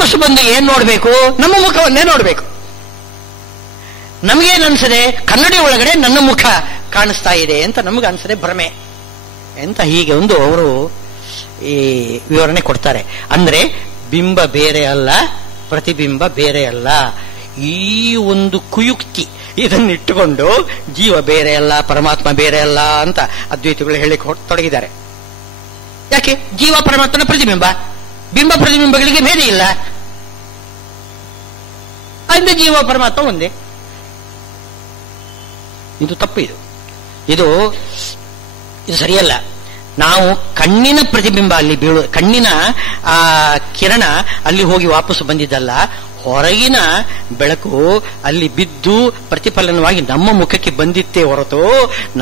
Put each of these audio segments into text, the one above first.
ವಾಪಸ್ ಬಂದು ಏನ್ ನೋಡ್ಬೇಕು? ನಮ್ಮ ಮುಖವನ್ನೇ ನೋಡ್ಬೇಕು. ನಮಗೇನ್ ಅನ್ಸದೆ? ಕನ್ನಡಿ ಒಳಗಡೆ ನನ್ನ ಮುಖ ಕಾಣಿಸ್ತಾ ಇದೆ ಅಂತ ನಮ್ಗೆ ಅನ್ಸದೆ, ಭ್ರಮೆ ಅಂತ. ಹೀಗೆ ಒಂದು ಅವರು ಈ ವಿವರಣೆ ಕೊಡ್ತಾರೆ. ಅಂದ್ರೆ ಬಿಂಬ ಬೇರೆ ಅಲ್ಲ, ಪ್ರತಿಬಿಂಬ ಬೇರೆ ಅಲ್ಲ. ಈ ಒಂದು ಕುಯುಕ್ತಿ ಇದನ್ನಿಟ್ಟುಕೊಂಡು ಜೀವ ಬೇರೆ ಅಲ್ಲ, ಪರಮಾತ್ಮ ಬೇರೆ ಅಲ್ಲ ಅಂತ ಅದ್ವೈತಿಗಳು ಹೇಳಿಕ್ಕೆ ತೊಡಗಿದ್ದಾರೆ. ಯಾಕೆ? ಜೀವ ಪರಮಾತ್ಮನ ಪ್ರತಿಬಿಂಬ, ಬಿಂಬ ಪ್ರತಿಬಿಂಬಗಳಿಗೆ ಭೇದ ಇಲ್ಲ. ಅಂದ್ರೆ ಜೀವ ಪರಮಾತ್ಮ ಒಂದೇ. ಇದು ತಪ್ಪು. ಇದು ಸರಿಯಲ್ಲ. ನಾವು ಕಣ್ಣಿನ ಪ್ರತಿಬಿಂಬ ಅಲ್ಲಿ ಬೀಳು, ಕಣ್ಣಿನ ಆ ಕಿರಣ ಅಲ್ಲಿ ಹೋಗಿ ವಾಪಸ್ ಬಂದಿದ್ದಲ್ಲ, ಹೊರಗಿನ ಬೆಳಕು ಅಲ್ಲಿ ಬಿದ್ದು ಪ್ರತಿಫಲನವಾಗಿ ನಮ್ಮ ಮುಖಕ್ಕೆ ಬಂದಿತ್ತೇ ಹೊರತು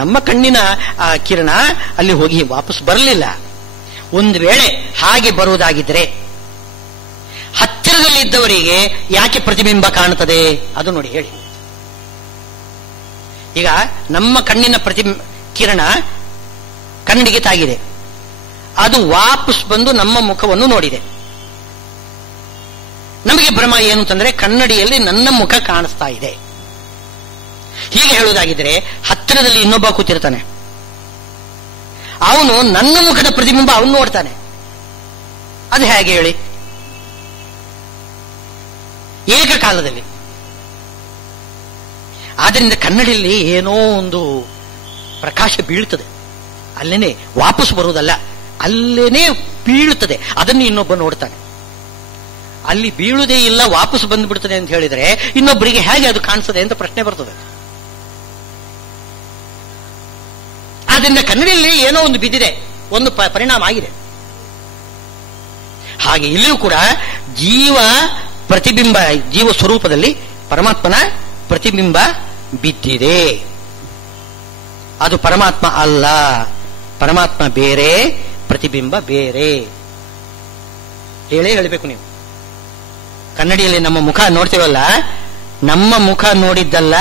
ನಮ್ಮ ಕಣ್ಣಿನ ಆ ಕಿರಣ ಅಲ್ಲಿ ಹೋಗಿ ವಾಪಸ್ ಬರಲಿಲ್ಲ. ಒಂದು ವೇಳೆ ಹಾಗೆ ಬರುವುದಾಗಿದ್ರೆ ಹತ್ತಿರದಲ್ಲಿದ್ದವರಿಗೆ ಯಾಕೆ ಪ್ರತಿಬಿಂಬ ಕಾಣುತ್ತದೆ? ಅದು ನೋಡಿ ಹೇಳಿ. ಈಗ ನಮ್ಮ ಕಣ್ಣಿನ ಕಿರಣ ಕಣ್ಣಿಗೆ ತಾಗಿದೆ, ಅದು ವಾಪಸ್ ಬಂದು ನಮ್ಮ ಮುಖವನ್ನು ನೋಡಿದೆ. ನಮಗೆ ಭ್ರಮ ಏನು ಅಂತಂದ್ರೆ ಕನ್ನಡಿಯಲ್ಲಿ ನನ್ನ ಮುಖ ಕಾಣಿಸ್ತಾ ಇದೆ. ಹೀಗೆ ಹೇಳುವುದಾಗಿದ್ರೆ ಹತ್ತಿರದಲ್ಲಿ ಇನ್ನೊಬ್ಬ ಕೂತಿರ್ತಾನೆ, ಅವನು ನನ್ನ ಮುಖದ ಪ್ರತಿಬಿಂಬ ಅವನು ನೋಡ್ತಾನೆ. ಅದು ಹೇಗೆ ಹೇಳಿ? ಏಕಕಾಲದಲ್ಲಿ. ಆದ್ದರಿಂದ ಕನ್ನಡಿಯಲ್ಲಿ ಏನೋ ಒಂದು ಪ್ರಕಾಶ ಬೀಳ್ತದೆ, ಅಲ್ಲೇನೆ ವಾಪಸ್ ಬರುವುದಲ್ಲ, ಅಲ್ಲೇನೆ ಬೀಳುತ್ತದೆ. ಅದನ್ನು ಇನ್ನೊಬ್ಬ ನೋಡ್ತಾನೆ. ಅಲ್ಲಿ ಬೀಳುವುದೇ ಇಲ್ಲ, ವಾಪಸ್ ಬಂದ್ಬಿಡ್ತದೆ ಅಂತ ಹೇಳಿದ್ರೆ ಇನ್ನೊಬ್ಬರಿಗೆ ಹೇಗೆ ಅದು ಕಾಣಿಸ್ತದೆ ಅಂತ ಪ್ರಶ್ನೆ ಬರ್ತದೆ. ಆದ್ದರಿಂದ ಕನ್ನಡಿಯಲ್ಲಿ ಏನೋ ಒಂದು ಬಿದ್ದಿದೆ, ಒಂದು ಪರಿಣಾಮ ಆಗಿದೆ. ಹಾಗೆ ಇಲ್ಲಿಯೂ ಕೂಡ ಜೀವ ಪ್ರತಿಬಿಂಬ, ಜೀವ ಸ್ವರೂಪದಲ್ಲಿ ಪರಮಾತ್ಮನ ಪ್ರತಿಬಿಂಬ ಬಿದ್ದಿದೆ. ಅದು ಪರಮಾತ್ಮ ಅಲ್ಲ. ಪರಮಾತ್ಮ ಬೇರೆ, ಪ್ರತಿಬಿಂಬ ಬೇರೆ. ಹೇಳಬೇಕು ನೀವು. ಕನ್ನಡಿಯಲ್ಲಿ ನಮ್ಮ ಮುಖ ನೋಡ್ತೀವಲ್ಲ, ನಮ್ಮ ಮುಖ ನೋಡಿದ್ದಲ್ಲ,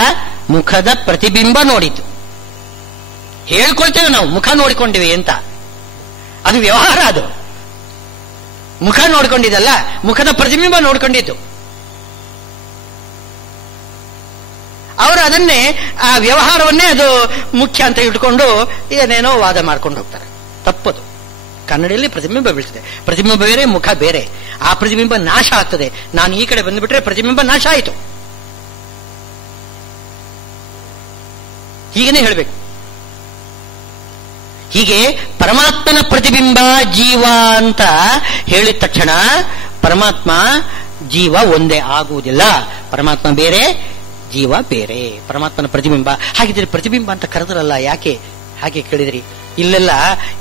ಮುಖದ ಪ್ರತಿಬಿಂಬ ನೋಡಿದ್ದು. ಹೇಳ್ಕೊಳ್ತೇವೆ ನಾವು ಮುಖ ನೋಡಿಕೊಂಡಿವಿ ಅಂತ, ಅದು ವ್ಯವಹಾರ. ಅದು ಮುಖ ನೋಡ್ಕೊಂಡಿದ್ದಲ್ಲ, ಮುಖದ ಪ್ರತಿಬಿಂಬ ನೋಡ್ಕೊಂಡಿದ್ದು. ಅವರು ಅದನ್ನೇ, ಆ ವ್ಯವಹಾರವನ್ನೇ ಅದು ಮುಖ್ಯ ಅಂತ ಇಟ್ಕೊಂಡು ಏನೇನೋ ವಾದ ಮಾಡ್ಕೊಂಡು ಹೋಗ್ತಾರೆ. ತಪ್ಪದು. ಕನ್ನಡಿಯಲ್ಲಿ ಪ್ರತಿಬಿಂಬ ಬೀಳ್ತದೆ, ಪ್ರತಿಬಿಂಬ ಬೇರೆ, ಮುಖ ಬೇರೆ. ಆ ಪ್ರತಿಬಿಂಬ ನಾಶ ಆಗ್ತದೆ. ನಾನು ಈ ಕಡೆ ಬಂದುಬಿಟ್ರೆ ಪ್ರತಿಬಿಂಬ ನಾಶ ಆಯಿತು. ಹೀಗೇನೆ ಹೇಳಬೇಕು. ಹೀಗೆ ಪರಮಾತ್ಮನ ಪ್ರತಿಬಿಂಬ ಜೀವ ಅಂತ ಹೇಳಿದ ತಕ್ಷಣ ಪರಮಾತ್ಮ ಜೀವ ಒಂದೇ ಆಗುವುದಿಲ್ಲ. ಪರಮಾತ್ಮ ಬೇರೆ, ಜೀವ ಬೇರೆ. ಪರಮಾತ್ಮನ ಪ್ರತಿಬಿಂಬ. ಹಾಗಿದ್ರೆ ಪ್ರತಿಬಿಂಬ ಅಂತ ಕರೆದ್ರಲ್ಲ, ಯಾಕೆ ಹಾಗೆ ಕೇಳಿದ್ರಿ? ಇಲ್ಲೆಲ್ಲ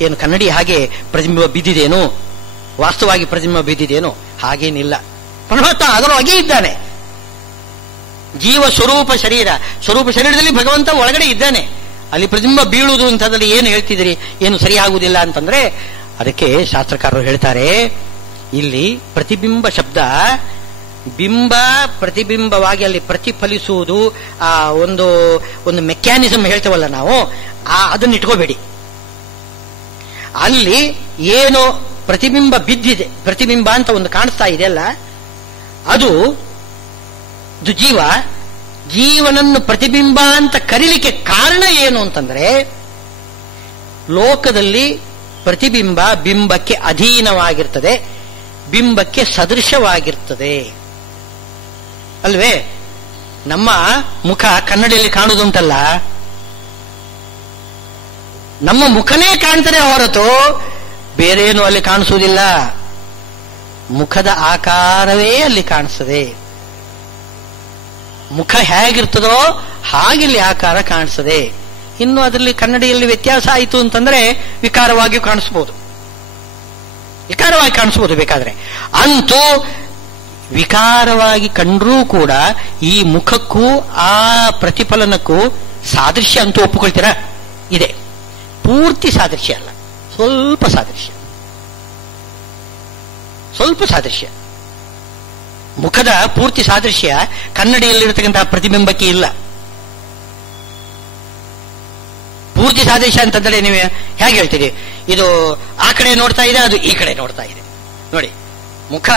ಏನು ಕನ್ನಡಿ ಹಾಗೆ ಪ್ರತಿಬಿಂಬ ಬಿದ್ದಿದೇನು? ವಾಸ್ತವವಾಗಿ ಪ್ರತಿಬಿಂಬ ಬಿದ್ದಿದೇನು? ಹಾಗೇನಿಲ್ಲ. ಪರಮಾತ್ಮ ಅದರೊಳಗೆ ಇದ್ದಾನೆ. ಜೀವ ಸ್ವರೂಪ ಶರೀರ, ಸ್ವರೂಪ ಶರೀರದಲ್ಲಿ ಭಗವಂತ ಒಳಗಡೆ ಇದ್ದಾನೆ. ಅಲ್ಲಿ ಪ್ರತಿಬಿಂಬ ಬೀಳುವುದು ಅಂತಂದ್ರೆ ಏನು ಹೇಳ್ತಿದ್ರಿ? ಏನು ಸರಿಯಾಗುವುದಿಲ್ಲ ಅಂತಂದ್ರೆ ಅದಕ್ಕೆ ಶಾಸ್ತ್ರಕಾರರು ಹೇಳ್ತಾರೆ, ಇಲ್ಲಿ ಪ್ರತಿಬಿಂಬ ಶಬ್ದ ಬಿಂಬ ಪ್ರತಿಬಿಂಬವಾಗಿ ಅಲ್ಲಿ ಪ್ರತಿಫಲಿಸುವುದು, ಆ ಒಂದು ಮೆಕ್ಯಾನಿಸಮ್ ಹೇಳ್ತೇವಲ್ಲ ನಾವು, ಅದನ್ನ ಇಟ್ಕೋಬೇಡಿ. ಅಲ್ಲಿ ಏನು ಪ್ರತಿಬಿಂಬ ಬಿದ್ದಿದೆ, ಪ್ರತಿಬಿಂಬ ಅಂತ ಒಂದು ಕಾಣಿಸ್ತಾ ಇದೆಯಲ್ಲ, ಅದು ಜೀವ. ಜೀವನನ್ನು ಪ್ರತಿಬಿಂಬ ಅಂತ ಕರೀಲಿಕ್ಕೆ ಕಾರಣ ಏನು ಅಂತಂದ್ರೆ, ಲೋಕದಲ್ಲಿ ಪ್ರತಿಬಿಂಬ ಬಿಂಬಕ್ಕೆ ಅಧೀನವಾಗಿರ್ತದೆ, ಬಿಂಬಕ್ಕೆ ಸದೃಶವಾಗಿರ್ತದೆ ಅಲ್ವೇ? ನಮ್ಮ ಮುಖ ಕನ್ನಡಿಯಲ್ಲಿ ಕಾಣುವುದುಂಟಲ್ಲ, ನಮ್ಮ ಮುಖನೇ ಕಾಣ್ತದೆ ಹೊರತು ಬೇರೇನು ಅಲ್ಲಿ ಕಾಣಿಸುವುದಿಲ್ಲ. ಮುಖದ ಆಕಾರವೇ ಅಲ್ಲಿ ಕಾಣಿಸ್ತದೆ. ಮುಖ ಹೇಗಿರ್ತದೋ ಹಾಗಿಲ್ಲಿ ಆಕಾರ ಕಾಣಿಸ್ತದೆ. ಇನ್ನು ಅದರಲ್ಲಿ ಕನ್ನಡಿಯಲ್ಲಿ ವ್ಯತ್ಯಾಸ ಆಯಿತು ಅಂತಂದ್ರೆ ವಿಕಾರವಾಗಿಯೂ ಕಾಣಿಸ್ಬೋದು, ವಿಕಾರವಾಗಿ ಕಾಣಿಸ್ಬೋದು ಬೇಕಾದ್ರೆ. ಅಂತೂ ವಿಕಾರವಾಗಿ ಕಂಡ್ರೂ ಕೂಡ ಈ ಮುಖಕ್ಕೂ ಆ ಪ್ರತಿಫಲನಕ್ಕೂ ಸಾದೃಶ್ಯ ಅಂತೂ ಒಪ್ಪಿಕೊಳ್ತೀರಾ? ಇದೆ. ಪೂರ್ತಿ ಸಾದೃಶ್ಯ ಅಲ್ಲ, ಸ್ವಲ್ಪ ಸಾದೃಶ್ಯ, ಸ್ವಲ್ಪ ಸಾದೃಶ್ಯ. ಮುಖದ ಪೂರ್ತಿ ಸಾದೃಶ್ಯ ಕನ್ನಡಿಯಲ್ಲಿರತಕ್ಕಂತಹ ಪ್ರತಿಬಿಂಬಕ್ಕೆ ಇಲ್ಲ. ಪೂರ್ತಿ ಸಾದೃಶ್ಯ ಅಂತಂದ್ರೆ ನೀವು ಹೇಗೆ ಹೇಳ್ತೀರಿ? ಇದು ಆ ಕಡೆ ನೋಡ್ತಾ ಇದೆ, ಅದು ಈ ಕಡೆ ನೋಡ್ತಾ ಇದೆ. ನೋಡಿ, ಮುಖ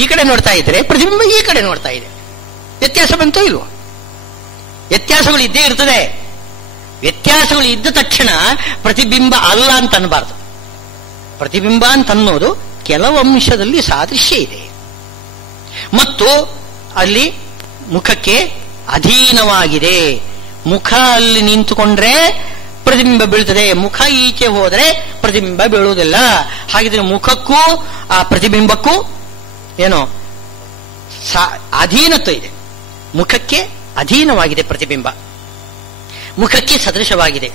ಈ ಕಡೆ ನೋಡ್ತಾ ಇದ್ರೆ ಪ್ರತಿಬಿಂಬ ಈ ಕಡೆ ನೋಡ್ತಾ ಇದೆ. ವ್ಯತ್ಯಾಸ ಬಂತೋ ಇಲ್ವೋ? ವ್ಯತ್ಯಾಸಗಳು ಇದ್ದೇ ಇರ್ತದೆ. ವ್ಯತ್ಯಾಸಗಳು ಇದ್ದ ತಕ್ಷಣ ಪ್ರತಿಬಿಂಬ ಅಲ್ಲ ಅಂತ ಅನ್ನಬಾರದು. ಪ್ರತಿಬಿಂಬ ಅಂತ ಅನ್ನೋದು ಕೆಲವು ಅಂಶದಲ್ಲಿ ಸಾದೃಶ್ಯ ಇದೆ ಮತ್ತು ಅಲ್ಲಿ ಮುಖಕ್ಕೆ ಅಧೀನವಾಗಿದೆ. ಮುಖ ಅಲ್ಲಿ ನಿಂತುಕೊಂಡ್ರೆ ಪ್ರತಿಬಿಂಬ ಬೀಳ್ತದೆ, ಮುಖ ಈಚೆ ಹೋದರೆ ಪ್ರತಿಬಿಂಬ ಬೀಳುವುದಿಲ್ಲ. ಹಾಗಿದ್ರೆ ಮುಖಕ್ಕೂ ಆ ಪ್ರತಿಬಿಂಬಕ್ಕೂ ಏನೋ ಅಧೀನತ್ವ ಇದೆ. ಮುಖಕ್ಕೆ ಅಧೀನವಾಗಿದೆ ಪ್ರತಿಬಿಂಬ, ಮುಖಕ್ಕೆ ಸದೃಶವಾಗಿದೆ.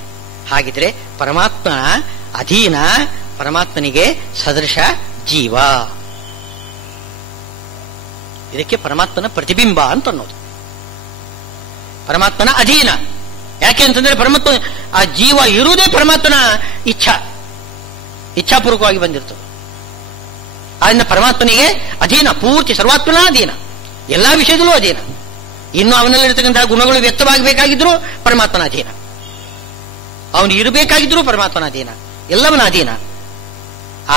ಹಾಗಿದ್ರೆ ಪರಮಾತ್ಮ ಅಧೀನ, ಪರಮಾತ್ಮನಿಗೆ ಸದೃಶ ಜೀವ. ಇದಕ್ಕೆ ಪರಮಾತ್ಮನ ಪ್ರತಿಬಿಂಬ ಅಂತ ಅನ್ನೋದು. ಪರಮಾತ್ಮನ ಅಧೀನ ಯಾಕೆ ಅಂತಂದ್ರೆ ಪರಮಾತ್ಮ ಆ ಜೀವ ಇರುವುದೇ ಪರಮಾತ್ಮನ ಇಚ್ಛಾಪೂರ್ವಕವಾಗಿ ಬಂದಿರ್ತದೆ. ಆದ್ದರಿಂದ ಪರಮಾತ್ಮನಿಗೆ ಅಧೀನ, ಪೂರ್ತಿ ಸರ್ವಾತ್ಮನ ಅಧೀನ, ಎಲ್ಲಾ ವಿಷಯದಲ್ಲೂ ಅಧೀನ. ಇನ್ನು ಅವನಲ್ಲಿರ್ತಕ್ಕಂತಹ ಗುಣಗಳು ವ್ಯಕ್ತವಾಗಬೇಕಾಗಿದ್ರು ಪರಮಾತ್ಮನ ಅಧೀನ, ಅವನು ಇರಬೇಕಾಗಿದ್ರು ಪರಮಾತ್ಮನ ಅಧೀನ, ಎಲ್ಲವನ ಅಧೀನ.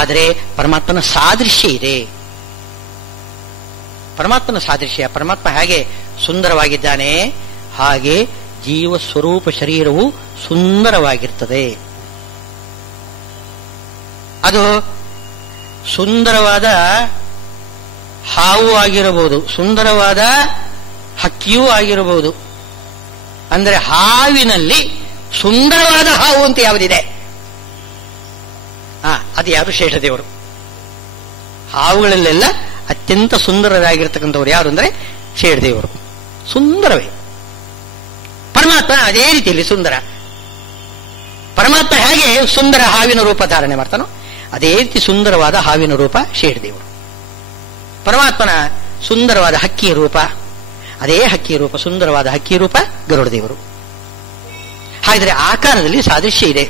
ಆದರೆ ಪರಮಾತ್ಮನ ಸಾದೃಶ್ಯ ಇದೆ. ಪರಮಾತ್ಮನ ಸಾದೃಶ್ಯ, ಪರಮಾತ್ಮ ಹೇಗೆ ಸುಂದರವಾಗಿದ್ದಾನೆ ಹಾಗೆ ಜೀವ ಸ್ವರೂಪ ಶರೀರವು ಸುಂದರವಾಗಿರ್ತದೆ. ಅದು ಸುಂದರವಾದ ಹಾವು ಆಗಿರಬಹುದು, ಸುಂದರವಾದ ಹಕ್ಕಿಯೂ ಆಗಿರಬಹುದು. ಅಂದರೆ ಹಾವಿನಲ್ಲಿ ಸುಂದರವಾದ ಹಾವು ಅಂತ ಯಾವುದಿದೆ? ಅದು ಯಾರು? ಶೇಷದೇವರು. ಹಾವುಗಳಲ್ಲೆಲ್ಲ ಅತ್ಯಂತ ಸುಂದರರಾಗಿರ್ತಕ್ಕಂಥವ್ರು ಯಾರು ಅಂದ್ರೆ ಶೇಷದೇವರು. ಸುಂದರವೇ ಪರಮಾತ್ಮ. ಅದೇ ರೀತಿಯಲ್ಲಿ ಸುಂದರ ಪರಮಾತ್ಮ ಹೇಗೆ ಸುಂದರ ಹಾವಿನ ರೂಪ ಧಾರಣೆ ಮಾಡ್ತಾನೋ ಅದೇ ರೀತಿ ಸುಂದರವಾದ ಹಾವಿನ ರೂಪ ಶೇಷದೇವರು. ಪರಮಾತ್ಮನ ಸುಂದರವಾದ ಹಕ್ಕಿಯ ರೂಪ, ಅದೇ ಹಕ್ಕಿಯ ರೂಪ, ಸುಂದರವಾದ ಹಕ್ಕಿಯ ರೂಪ ಗರುಡದೇವರು. ಹಾಗಿದ್ರೆ ಆಕಾರದಲ್ಲಿ ಸಾದೃಶ್ಯ ಇದೆ.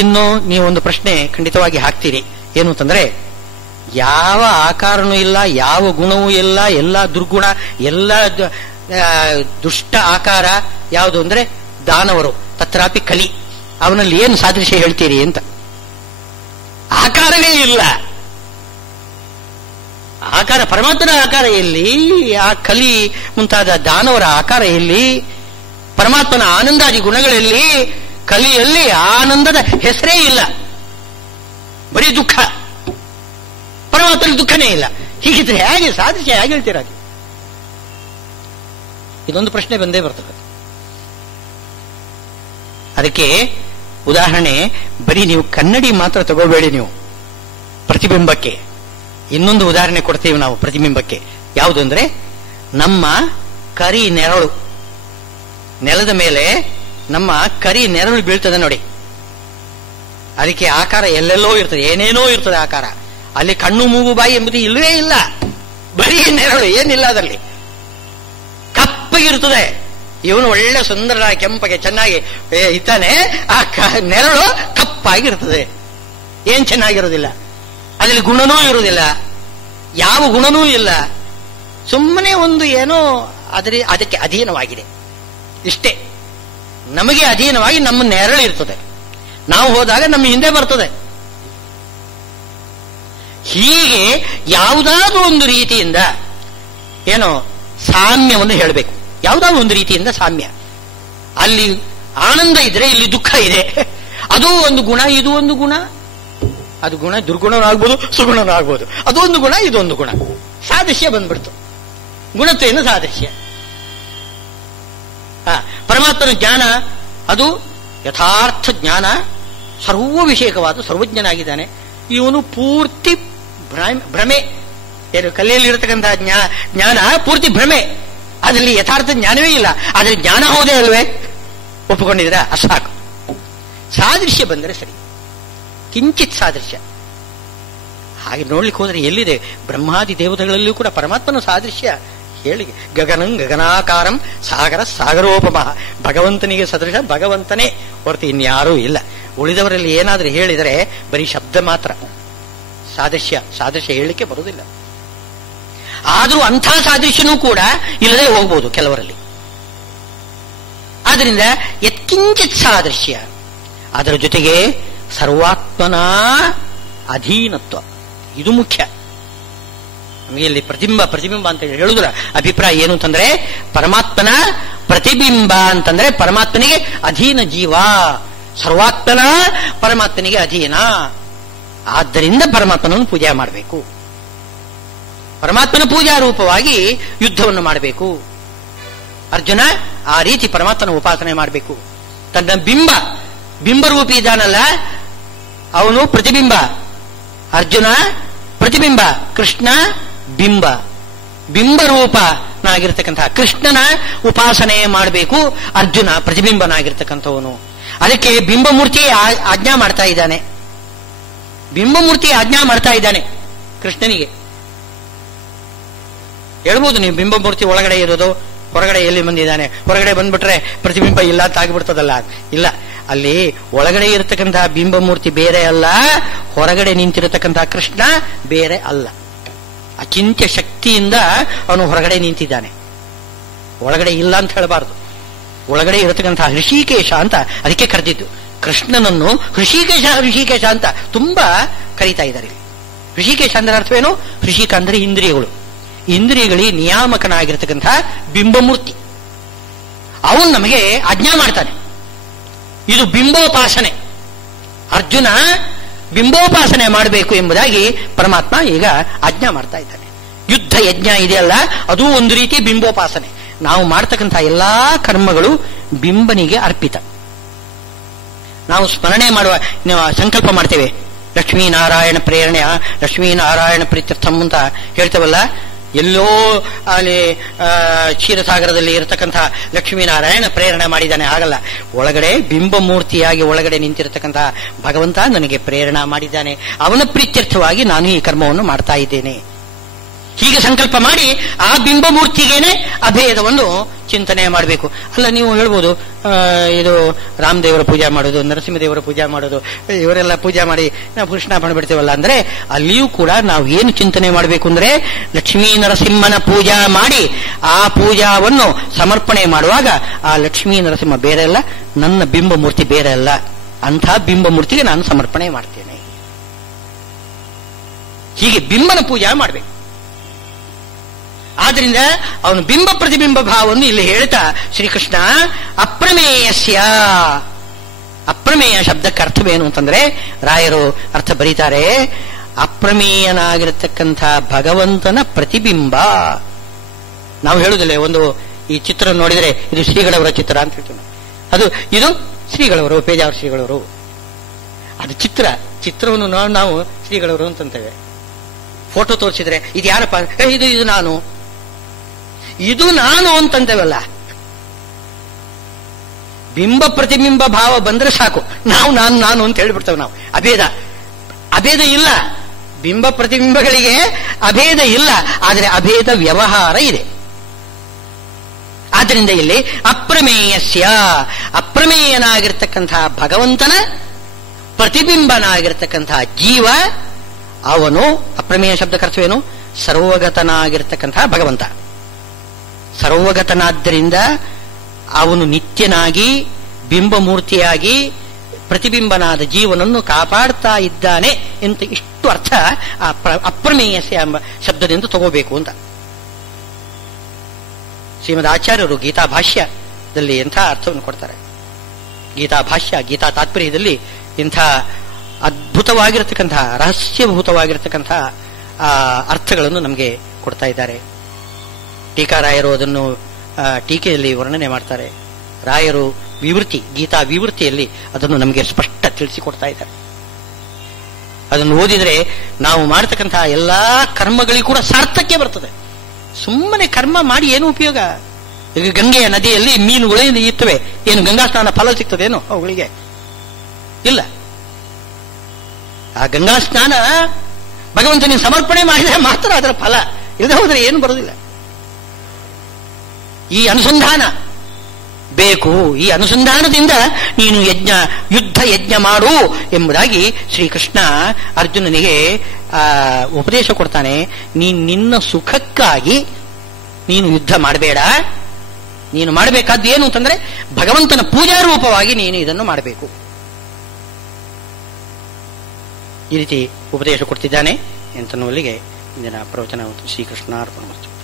ಇನ್ನು ನೀವೊಂದು ಪ್ರಶ್ನೆ ಖಂಡಿತವಾಗಿ ಹಾಕ್ತೀರಿ, ಏನು ಅಂತಂದ್ರೆ ಯಾವ ಆಕಾರನೂ ಇಲ್ಲ, ಯಾವ ಗುಣವೂ ಇಲ್ಲ, ಎಲ್ಲ ದುರ್ಗುಣ, ಎಲ್ಲ ದುಷ್ಟ ಆಕಾರ ಯಾವುದು ಅಂದ್ರೆ ದಾನವರು, ತತ್ರಾಪಿ ಕಲಿ, ಅವನಲ್ಲಿ ಏನು ಸಾದೃಶ್ಯ ಹೇಳ್ತೀರಿ ಅಂತ. ಆಕಾರವೇ ಇಲ್ಲ. ಆಕಾರ ಪರಮಾತ್ಮನ ಆಕಾರ ಎಲ್ಲಿ? ಆ ಕಲಿ ಮುಂತಾದ ದಾನವರ ಆಕಾರ ಎಲ್ಲಿ? ಪರಮಾತ್ಮನ ಆನಂದಾದಿ ಗುಣಗಳಲ್ಲಿ ಕಲಿಯಲ್ಲಿ ಆನಂದದ ಹೆಸರೇ ಇಲ್ಲ, ಬರೀ ದುಃಖ. ಪರಮಾತ್ಮನಲ್ಲಿ ದುಃಖನೇ ಇಲ್ಲ. ಹೀಗಿದ್ರೆ ಹೇಗೆ ಸಾದೃಶ್ಯ ಹೇಗೆ ಹೇಳ್ತೀರ? ಇದೊಂದು ಪ್ರಶ್ನೆ ಬಂದೇ ಬರ್ತದೆ. ಅದಕ್ಕೆ ಉದಾಹರಣೆ ಬರೀ ನೀವು ಕನ್ನಡಿ ಮಾತ್ರ ತಗೋಬೇಡಿ. ನೀವು ಪ್ರತಿಬಿಂಬಕ್ಕೆ ಇನ್ನೊಂದು ಉದಾಹರಣೆ ಕೊಡ್ತೀವಿ ನಾವು ಪ್ರತಿಬಿಂಬಕ್ಕೆ. ಯಾವುದು ಅಂದ್ರೆ ನಮ್ಮ ಕರಿ ನೆರಳು, ನೆಲದ ಮೇಲೆ ನಮ್ಮ ಕರಿ ನೆರಳು ಬೀಳ್ತದೆ ನೋಡಿ, ಅದಕ್ಕೆ ಆಕಾರ ಎಲ್ಲೆಲ್ಲೋ ಇರ್ತದೆ, ಏನೇನೋ ಇರ್ತದೆ ಆಕಾರ. ಅಲ್ಲಿ ಕಣ್ಣು ಮೂಗು ಬಾಯಿ ಎಂಬುದು ಇಲ್ಲವೇ ಇಲ್ಲ, ಬರೀ ನೆರಳು, ಏನಿಲ್ಲ ಅದರಲ್ಲಿ. ಕಪ್ಪಗಿರ್ತದೆ. ಇವನು ಒಳ್ಳೆ ಸುಂದರ ಕೆಂಪಗೆ ಚೆನ್ನಾಗಿ ಇದ್ದಾನೆ, ಆ ನೆರಳು ಕಪ್ಪಾಗಿರ್ತದೆ, ಏನ್ ಚೆನ್ನಾಗಿರೋದಿಲ್ಲ. ಅದರಲ್ಲಿ ಗುಣನೂ ಇರುವುದಿಲ್ಲ, ಯಾವ ಗುಣನೂ ಇಲ್ಲ, ಸುಮ್ಮನೆ ಒಂದು ಏನೋ ಅದಕ್ಕೆ ಅಧೀನವಾಗಿದೆ ಇಷ್ಟೇ. ನಮಗೆ ಅಧೀನವಾಗಿ ನಮ್ಮ ನೆರಳು ಇರ್ತದೆ, ನಾವು ಹೋದಾಗ ನಮ್ಮ ಹಿಂದೆ ಬರ್ತದೆ. ಹೀಗೆ ಯಾವುದಾದ್ರೂ ಒಂದು ರೀತಿಯಿಂದ ಏನೋ ಸಾಮ್ಯವನ್ನು ಹೇಳಬೇಕು, ಯಾವುದಾದ್ರೂ ಒಂದು ರೀತಿಯಿಂದ ಸಾಮ್ಯ. ಅಲ್ಲಿ ಆನಂದ ಇದ್ರೆ ಇಲ್ಲಿ ದುಃಖ ಇದೆ, ಅದು ಒಂದು ಗುಣ, ಇದು ಒಂದು ಗುಣ. ಅದು ಗುಣ ದುರ್ಗುಣನೂ ಆಗ್ಬೋದು, ಸುಗುಣನೂ ಆಗ್ಬೋದು. ಅದು ಒಂದು ಗುಣ, ಇದೊಂದು ಗುಣ. ಸಾದೃಶ್ಯ ಬಂದ್ಬಿಡ್ತು, ಗುಣತ್ವೇನ ಸಾದೃಶ್ಯ. ಪರಮಾತ್ಮನ ಜ್ಞಾನ ಅದು ಯಥಾರ್ಥ ಜ್ಞಾನ, ಸರ್ವ ವಿಷಯಕವಾದ ಸರ್ವಜ್ಞನಾಗಿದ್ದಾನೆ. ಇವನು ಪೂರ್ತಿ ಭ್ರಮೆ, ಏನು ಕಲೆಯಲ್ಲಿರತಕ್ಕಂತಹ ಜ್ಞಾನ ಪೂರ್ತಿ ಭ್ರಮೆ, ಅದರಲ್ಲಿ ಯಥಾರ್ಥ ಜ್ಞಾನವೇ ಇಲ್ಲ. ಆದರೆ ಜ್ಞಾನ ಹೋದೇ ಅಲ್ವೇ? ಒಪ್ಪಿಕೊಂಡಿದ್ದೀರಾ? ಅಸಾಕು. ಸಾದೃಶ್ಯ ಬಂದರೆ ಸರಿ, ಕಿಂಚಿತ್ ಸಾದೃಶ್ಯ. ಹಾಗೆ ನೋಡ್ಲಿಕ್ಕೆ ಹೋದರೆ ಎಲ್ಲಿದೆ? ಬ್ರಹ್ಮಾದಿ ದೇವತೆಗಳಲ್ಲಿಯೂ ಕೂಡ ಪರಮಾತ್ಮನ ಸಾದೃಶ್ಯ ಹೇಳಿ. ಗಗನಂ ಗಗನಾಕಾರಂ ಸಾಗರ ಸಾಗರೋಪಮಃ. ಭಗವಂತನಿಗೆ ಸದೃಶ ಭಗವಂತನೇ ಹೊರತು ಇನ್ಯಾರೂ ಇಲ್ಲ. ಉಳಿದವರಲ್ಲಿ ಏನಾದರೂ ಹೇಳಿದರೆ ಬರೀ ಶಬ್ದ ಮಾತ್ರ, ಸಾದೃಶ್ಯ ಹೇಳಲಿಕ್ಕೆ ಬರುವುದಿಲ್ಲ. ಆದರೂ ಅಂಥ ಸಾದೃಶ್ಯನೂ ಕೂಡ ಇಲ್ಲದೆ ಹೋಗ್ಬೋದು ಕೆಲವರಲ್ಲಿ. ಆದ್ರಿಂದ ಯತ್ಕಿಂಚಿತ್ ಸಾದೃಶ್ಯ, ಅದರ ಜೊತೆಗೆ ಸರ್ವಾತ್ಮನ ಅಧೀನತ್ವ, ಇದು ಮುಖ್ಯ. ನಮಗೆ ಇಲ್ಲಿ ಪ್ರತಿಬಿಂಬ ಅಂತ ಹೇಳುವುದರ ಅಭಿಪ್ರಾಯ ಏನು ಅಂತಂದ್ರೆ ಪರಮಾತ್ಮನ ಪ್ರತಿಬಿಂಬ ಅಂತಂದ್ರೆ ಪರಮಾತ್ಮನಿಗೆ ಅಧೀನ ಜೀವ, ಸರ್ವಾತ್ಮನ ಪರಮಾತ್ಮನಿಗೆ ಅಧೀನ. ಆದ್ದರಿಂದ ಪರಮಾತ್ಮನನ್ನು ಪೂಜೆ ಮಾಡಬೇಕು. ಪರಮಾತ್ಮನ ಪೂಜಾ ರೂಪವಾಗಿ ಯುದ್ಧವನ್ನು ಮಾಡಬೇಕು. ಅರ್ಜುನ ಆ ರೀತಿ ಪರಮಾತ್ಮನ ಉಪಾಸನೆ ಮಾಡಬೇಕು. ತನ್ನ ಬಿಂಬರೂಪಿ ಇದ್ದಾನಲ್ಲ, ಅವನು ಪ್ರತಿಬಿಂಬ. ಅರ್ಜುನ ಪ್ರತಿಬಿಂಬ, ಕೃಷ್ಣ ಬಿಂಬರೂಪನಾಗಿರ್ತಕ್ಕಂತಹ ಕೃಷ್ಣನ ಉಪಾಸನೆ ಮಾಡಬೇಕು. ಅರ್ಜುನ ಪ್ರತಿಬಿಂಬನಾಗಿರ್ತಕ್ಕಂಥವನು. ಅದಕ್ಕೆ ಬಿಂಬಮೂರ್ತಿ ಆಜ್ಞಾ ಮಾಡ್ತಾ ಇದ್ದಾನೆ. ಬಿಂಬಮೂರ್ತಿ ಆಜ್ಞಾ ಮಾಡ್ತಾ ಇದ್ದಾನೆ ಕೃಷ್ಣನಿಗೆ. ಹೇಳ್ಬೋದು ನೀವು ಬಿಂಬಮೂರ್ತಿ ಒಳಗಡೆ ಇರೋದು, ಹೊರಗಡೆ ಎಲ್ಲಿ ಬಂದಿದ್ದಾನೆ, ಹೊರಗಡೆ ಬಂದ್ಬಿಟ್ರೆ ಪ್ರತಿಬಿಂಬ ಇಲ್ಲ ಅಂತ ಆಗಿಬಿಡ್ತದಲ್ಲ. ಇಲ್ಲ, ಅಲ್ಲಿ ಒಳಗಡೆ ಇರತಕ್ಕಂತಹ ಬಿಂಬಮೂರ್ತಿ ಬೇರೆ ಅಲ್ಲ, ಹೊರಗಡೆ ನಿಂತಿರತಕ್ಕಂತಹ ಕೃಷ್ಣ ಬೇರೆ ಅಲ್ಲ. ಅಚಿಂತ್ಯ ಶಕ್ತಿಯಿಂದ ಅವನು ಹೊರಗಡೆ ನಿಂತಿದ್ದಾನೆ, ಒಳಗಡೆ ಇಲ್ಲ ಅಂತ ಹೇಳಬಾರದು. ಒಳಗಡೆ ಇರತಕ್ಕಂತಹ ಋಷಿಕೇಶ ಅಂತ ಅದಕ್ಕೆ ಕರೆದಿದ್ದು. ಕೃಷ್ಣನನ್ನು ಋಷಿಕೇಶ ಅಂತ ತುಂಬಾ ಕರೀತಾ ಇದ್ದಾರೆ. ಋಷಿಕೇಶ ಅಂದ್ರೆ ಅರ್ಥವೇನು? ಋಷಿಕ ಅಂದ್ರೆ ಇಂದ್ರಿಯಗಳು, ಇಂದ್ರಿಯಗಳಿಗೆ ನಿಯಾಮಕನಾಗಿರ್ತಕ್ಕಂತಹ ಬಿಂಬಮೂರ್ತಿ. ಅವನು ನಮಗೆ ಆಜ್ಞಾ ಮಾಡ್ತಾನೆ. ಇದು ಬಿಂಬೋಪಾಸನೆ. ಅರ್ಜುನ ಬಿಂಬೋಪಾಸನೆ ಮಾಡಬೇಕು ಎಂಬುದಾಗಿ ಪರಮಾತ್ಮ ಈಗ ಆಜ್ಞಾ ಮಾಡ್ತಾ ಇದ್ದಾನೆ. ಯುದ್ಧ ಯಜ್ಞ ಇದೆಯಲ್ಲ, ಅದು ಒಂದು ರೀತಿ ಬಿಂಬೋಪಾಸನೆ. ನಾವು ಮಾಡ್ತಕ್ಕಂತಹ ಎಲ್ಲಾ ಕರ್ಮಗಳು ಬಿಂಬನಿಗೆ ಅರ್ಪಿತ. ನಾವು ಸ್ಮರಣೆ ಮಾಡುವ ಸಂಕಲ್ಪ ಮಾಡ್ತೇವೆ, ಲಕ್ಷ್ಮೀನಾರಾಯಣ ಪ್ರೇರಣೆಯ ಲಕ್ಷ್ಮೀನಾರಾಯಣ ಪ್ರೀತ್ಯರ್ಥಂ ಅಂತ ಹೇಳ್ತೇವಲ್ಲ. ಎಲ್ಲೋ ಅಲ್ಲಿ ಕ್ಷೀರಸಾಗರದಲ್ಲಿ ಇರತಕ್ಕಂತಹ ಲಕ್ಷ್ಮೀನಾರಾಯಣ ಪ್ರೇರಣೆ ಮಾಡಿದ್ದಾನೆ, ಆಗಲ್ಲ. ಒಳಗಡೆ ಬಿಂಬಮೂರ್ತಿಯಾಗಿ ಒಳಗಡೆ ನಿಂತಿರತಕ್ಕಂತಹ ಭಗವಂತ ನನಗೆ ಪ್ರೇರಣಾ ಮಾಡಿದ್ದಾನೆ, ಅವನ ಪ್ರೀತ್ಯರ್ಥವಾಗಿ ನಾನು ಈ ಕರ್ಮವನ್ನು ಮಾಡ್ತಾ ಇದ್ದೇನೆ. ಹೀಗೆ ಸಂಕಲ್ಪ ಮಾಡಿ ಆ ಬಿಂಬಮೂರ್ತಿಗೇನೆ ಅಭೇದವನ್ನು ಚಿಂತನೆ ಮಾಡಬೇಕು. ಅಲ್ಲ, ನೀವು ಹೇಳ್ಬೋದು ಇದು ರಾಮದೇವರ ಪೂಜೆ ಮಾಡೋದು, ನರಸಿಂಹದೇವರ ಪೂಜೆ ಮಾಡೋದು, ಇವರೆಲ್ಲ ಪೂಜೆ ಮಾಡಿ ನಾವು ಕೃಷ್ಣ ಮಾಡ್ಬಿಡ್ತೇವಲ್ಲ ಅಂದ್ರೆ, ಅಲ್ಲಿಯೂ ಕೂಡ ನಾವು ಏನು ಚಿಂತನೆ ಮಾಡಬೇಕು ಅಂದ್ರೆ, ಲಕ್ಷ್ಮೀ ನರಸಿಂಹನ ಪೂಜಾ ಮಾಡಿ ಆ ಪೂಜಾವನ್ನು ಸಮರ್ಪಣೆ ಮಾಡುವಾಗ ಆ ಲಕ್ಷ್ಮೀ ನರಸಿಂಹ ಬೇರೆ ಅಲ್ಲ, ನನ್ನ ಬಿಂಬಮೂರ್ತಿ ಬೇರೆ ಅಲ್ಲ, ಅಂಥ ಬಿಂಬಮೂರ್ತಿಗೆ ನಾನು ಸಮರ್ಪಣೆ ಮಾಡ್ತೇನೆ. ಹೀಗೆ ಬಿಂಬನ ಪೂಜಾ ಮಾಡಬೇಕು. ಆದ್ರಿಂದ ಅವನು ಬಿಂಬ ಪ್ರತಿಬಿಂಬ ಭಾವವನ್ನು ಇಲ್ಲಿ ಹೇಳ್ತಾ ಶ್ರೀಕೃಷ್ಣ ಅಪ್ರಮೇಯಸ್ಯ, ಅಪ್ರಮೇಯ ಶಬ್ದಕ್ಕೆ ಅರ್ಥವೇನು ಅಂತಂದ್ರೆ ರಾಯರು ಅರ್ಥ ಬರೀತಾರೆ, ಅಪ್ರಮೇಯನಾಗಿರತಕ್ಕಂಥ ಭಗವಂತನ ಪ್ರತಿಬಿಂಬ. ನಾವು ಹೇಳುದಿಲ್ಲ, ಒಂದು ಈ ಚಿತ್ರ ನೋಡಿದರೆ ಇದು ಶ್ರೀಗಳವರ ಚಿತ್ರ ಅಂತ ಹೇಳ್ತೀವಿ. ಇದು ಶ್ರೀಗಳವರು, ಪೇಜಾವರ ಶ್ರೀಗಳವರು. ಅದು ಚಿತ್ರವನ್ನು ನಾವು ಶ್ರೀಗಳವರು ಅಂತಂತೇವೆ. ಫೋಟೋ ತೋರಿಸಿದ್ರೆ ಇದು ಯಾರಪ್ಪ, ಇದು ನಾನು ಅಂತಂತೇವಲ್ಲ. ಬಿಂಬ ಪ್ರತಿಬಿಂಬ ಭಾವ ಬಂದ್ರೆ ಸಾಕು, ನಾನು ಅಂತ ಹೇಳ್ಬಿಡ್ತೇವೆ ನಾವು. ಅಭೇದ ಇಲ್ಲ, ಬಿಂಬ ಪ್ರತಿಬಿಂಬಗಳಿಗೆ ಅಭೇದ ಇಲ್ಲ, ಆದರೆ ಅಭೇದ ವ್ಯವಹಾರ ಇದೆ. ಆದ್ದರಿಂದ ಇಲ್ಲಿ ಅಪ್ರಮೇಯಸ್ಯ, ಅಪ್ರಮೇಯನಾಗಿರ್ತಕ್ಕಂತಹ ಭಗವಂತನ ಪ್ರತಿಬಿಂಬನಾಗಿರ್ತಕ್ಕಂತಹ ಜೀವ ಅವನು. ಅಪ್ರಮೇಯ ಶಬ್ದಕ್ಕೆ ಅರ್ಥವೇನು? ಸರ್ವಗತನಾಗಿರ್ತಕ್ಕಂತಹ ಭಗವಂತ. ಸರ್ವಗತನಾದ್ದರಿಂದ ಅವನು ನಿತ್ಯನಾಗಿ ಬಿಂಬಮೂರ್ತಿಯಾಗಿ ಪ್ರತಿಬಿಂಬನಾದ ಜೀವನನ್ನು ಕಾಪಾಡ್ತಾ ಇದ್ದಾನೆ ಅಂತ ಇಷ್ಟು ಅರ್ಥ ಅಪ್ರಮೇಯಸ್ಯ ಎಂಬ ಶಬ್ದದಿಂದ ತಗೋಬೇಕು ಅಂತ ಶ್ರೀಮದ್ ಆಚಾರ್ಯರು ಗೀತಾ ಭಾಷ್ಯದಲ್ಲಿ ಎಂಥ ಅರ್ಥವನ್ನು ಕೊಡ್ತಾರೆ. ಗೀತಾ ಭಾಷ್ಯ, ಗೀತಾ ತಾತ್ಪರ್ಯದಲ್ಲಿ ಇಂಥ ಅದ್ಭುತವಾಗಿರತಕ್ಕಂತಹ ರಹಸ್ಯಭೂತವಾಗಿರತಕ್ಕಂತಹ ಅರ್ಥಗಳನ್ನು ನಮಗೆ ಕೊಡ್ತಾ ಇದ್ದಾರೆ. ಟೀಕಾರಾಯರು ಅದನ್ನು ಟೀಕೆಯಲ್ಲಿ ವರ್ಣನೆ ಮಾಡ್ತಾರೆ. ರಾಯರು ಗೀತಾ ವಿವೃತ್ತಿಯಲ್ಲಿ ಅದನ್ನು ನಮಗೆ ಸ್ಪಷ್ಟ ತಿಳಿಸಿಕೊಡ್ತಾ ಇದ್ದಾರೆ. ಅದನ್ನು ಓದಿದ್ರೆ ನಾವು ಮಾಡತಕ್ಕಂತಹ ಎಲ್ಲಾ ಕರ್ಮಗಳಿಗೂ ಕೂಡ ಸಾರ್ಥಕ್ಯ ಬರ್ತದೆ. ಸುಮ್ಮನೆ ಕರ್ಮ ಮಾಡಿ ಏನು ಉಪಯೋಗ? ಈಗ ಗಂಗೆಯ ನದಿಯಲ್ಲಿ ಮೀನುಗಳು ಇರ್ತವೆ, ಏನು ಗಂಗಾ ಸ್ನಾನ ಫಲ ಸಿಗ್ತದೇನು ಅವುಗಳಿಗೆ? ಇಲ್ಲ. ಆ ಗಂಗಾ ಸ್ನಾನ ಭಗವಂತನಿಗೆ ಸಮರ್ಪಣೆ ಮಾಡಿದರೆ ಮಾತ್ರ ಅದರ ಫಲ, ಇಲ್ಲದೆ ಹೋದರೆ ಏನು ಬರೋದಿಲ್ಲ. ಈ ಅನುಸಂಧಾನ ಬೇಕು. ಈ ಅನುಸಂಧಾನದಿಂದ ನೀನು ಯುದ್ಧ ಯಜ್ಞ ಮಾಡು ಎಂಬುದಾಗಿ ಶ್ರೀಕೃಷ್ಣ ಅರ್ಜುನನಿಗೆ ಉಪದೇಶ ಕೊಡ್ತಾನೆ. ನಿನ್ನ ಸುಖಕ್ಕಾಗಿ ನೀನು ಯುದ್ಧ ಮಾಡಬೇಡ. ನೀನು ಮಾಡಬೇಕಾದ್ದು ಏನು ಅಂತಂದ್ರೆ ಭಗವಂತನ ಪೂಜಾ ರೂಪವಾಗಿ ನೀನು ಇದನ್ನು ಮಾಡಬೇಕು. ಈ ರೀತಿ ಉಪದೇಶ ಕೊಡ್ತಿದ್ದಾನೆ ಅಂತನ್ನುವಲ್ಲಿಗೆ ಇಂದಿನ ಪ್ರವಚನ ಶ್ರೀಕೃಷ್ಣಾರ್ಪಣಮಸ್ತು.